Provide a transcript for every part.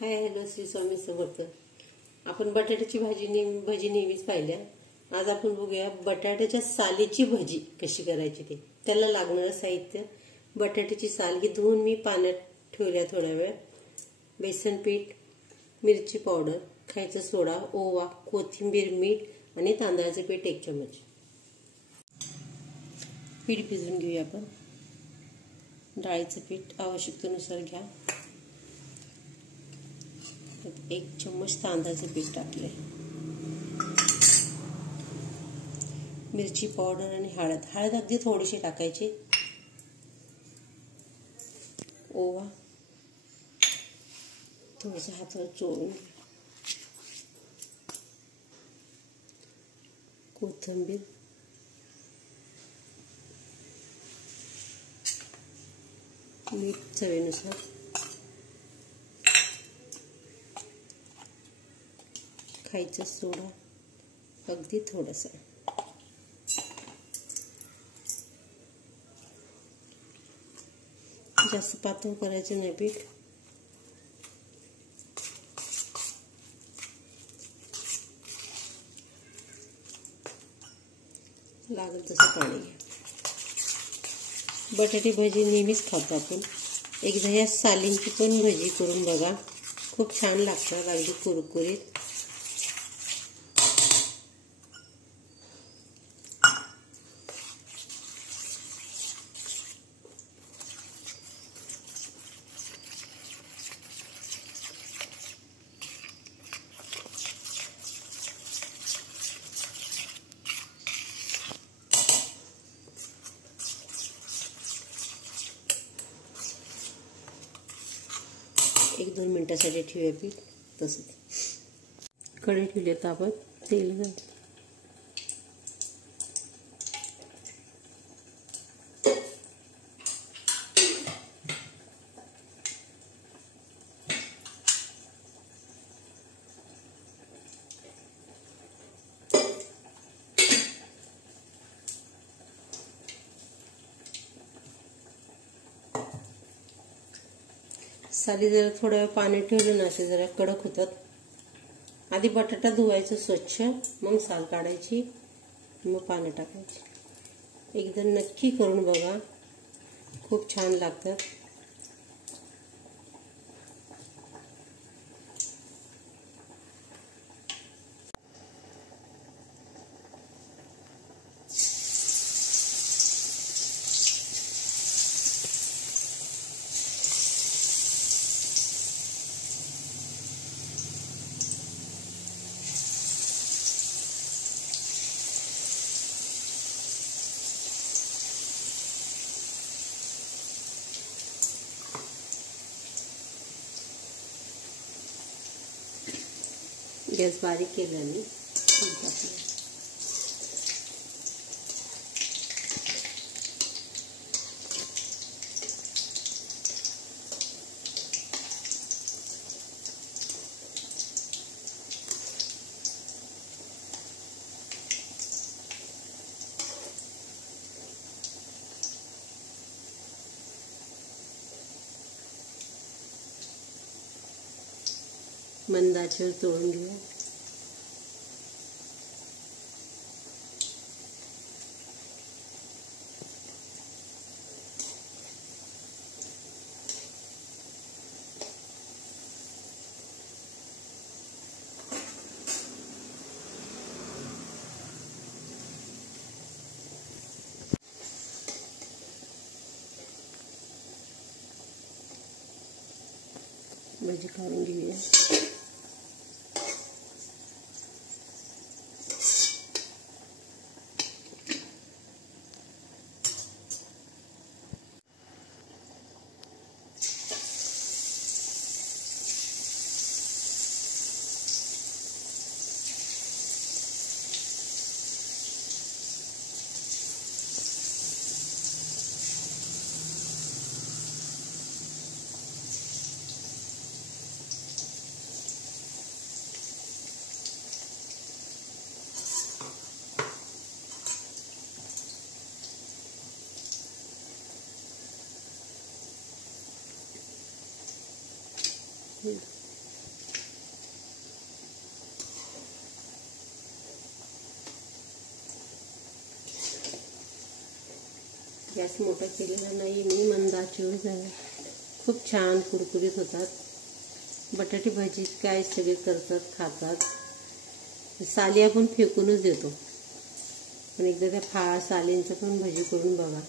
Hi hello Shri Swami Samarth. आपण बटाट्याची भजी नेहमीच पाहिल्या. आज आपण बघूया बटाट्याच्या सालीची भजी कशी करायची ते. त्याला लागणारं साहित्य: बटाट्याची साल ही धुवून मी पाण्यात ठेवल्या थोडा वेळ, बेसन पीठ, मिरची पावडर, खायचा सोडा, ओवा, कोथिंबीर, मीठ आणि तांदळाचे पीठ 1 चमच. पीठ भिजवून घेऊया आपण. डाळीचं पीठ आवश्यकतेनुसार घ्या. 1 चम्मच तांदळाचे पीठ टाकले. मिरची पावडर आणि हळद अगदी थोडीशी टाकायची. ओवा थोडंसं हातावर चोळून, कोथिंबीर, मीठ चवीनुसार, खायचा सोडा अगदी थोडासा. जास्त पातळ करायचं नाही पीठ. लागेल तसं पाणी घ्या. बटाटे भजी नेहमीच खातो आपण. एकदा या सालींची पण भजी करून बघा, खूप छान लागतात, अगदी कुरकुरीत. एक 2 मिनिटासाठी ठेवूया पीठ तसंच. कढई ठेवली तापत, तेल घाल. साली जरा थोड्या वेळ पाणी ठेवलं ना, असे जरा कडक होतात. आधी बटाटा धुवायचं स्वच्छ, मग साल काढायची, मग पाणी टाकायची. एकदा नक्की करून बघा, खूप छान लागतात. गॅस बारीक केल्याने मंद आचेवर तळून घेऊया. भजी काढून घेऊया. गॅस मोठा केलेला नाही मी, मंद आचेवर झाला. खूप छान कुरकुरीत होतात. बटाटे भाजी काय सगळे करतात, खातात. साली आपण फेकूनच देतो, पण एकदा त्या सालींचं पण भजी करून बघा.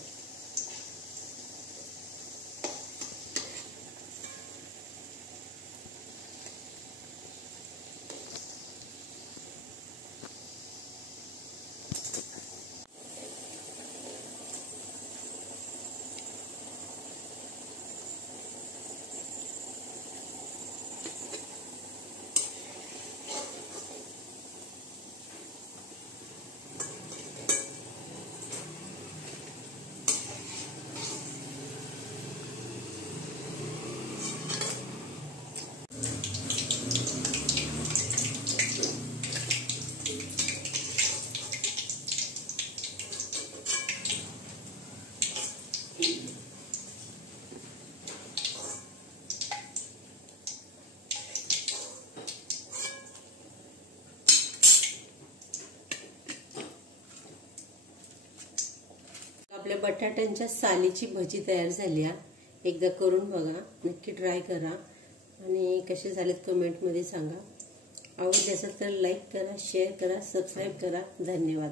आपल्या बटाट्यांच्या सालीची भजी तयार झाली आहे. एकदा करून बघा, नक्की ट्राय करा आणि कसे झालेत कमेंटमध्ये सांगा. आवडले असेल तर लाईक करा, शेअर करा, सबस्क्राईब करा. धन्यवाद.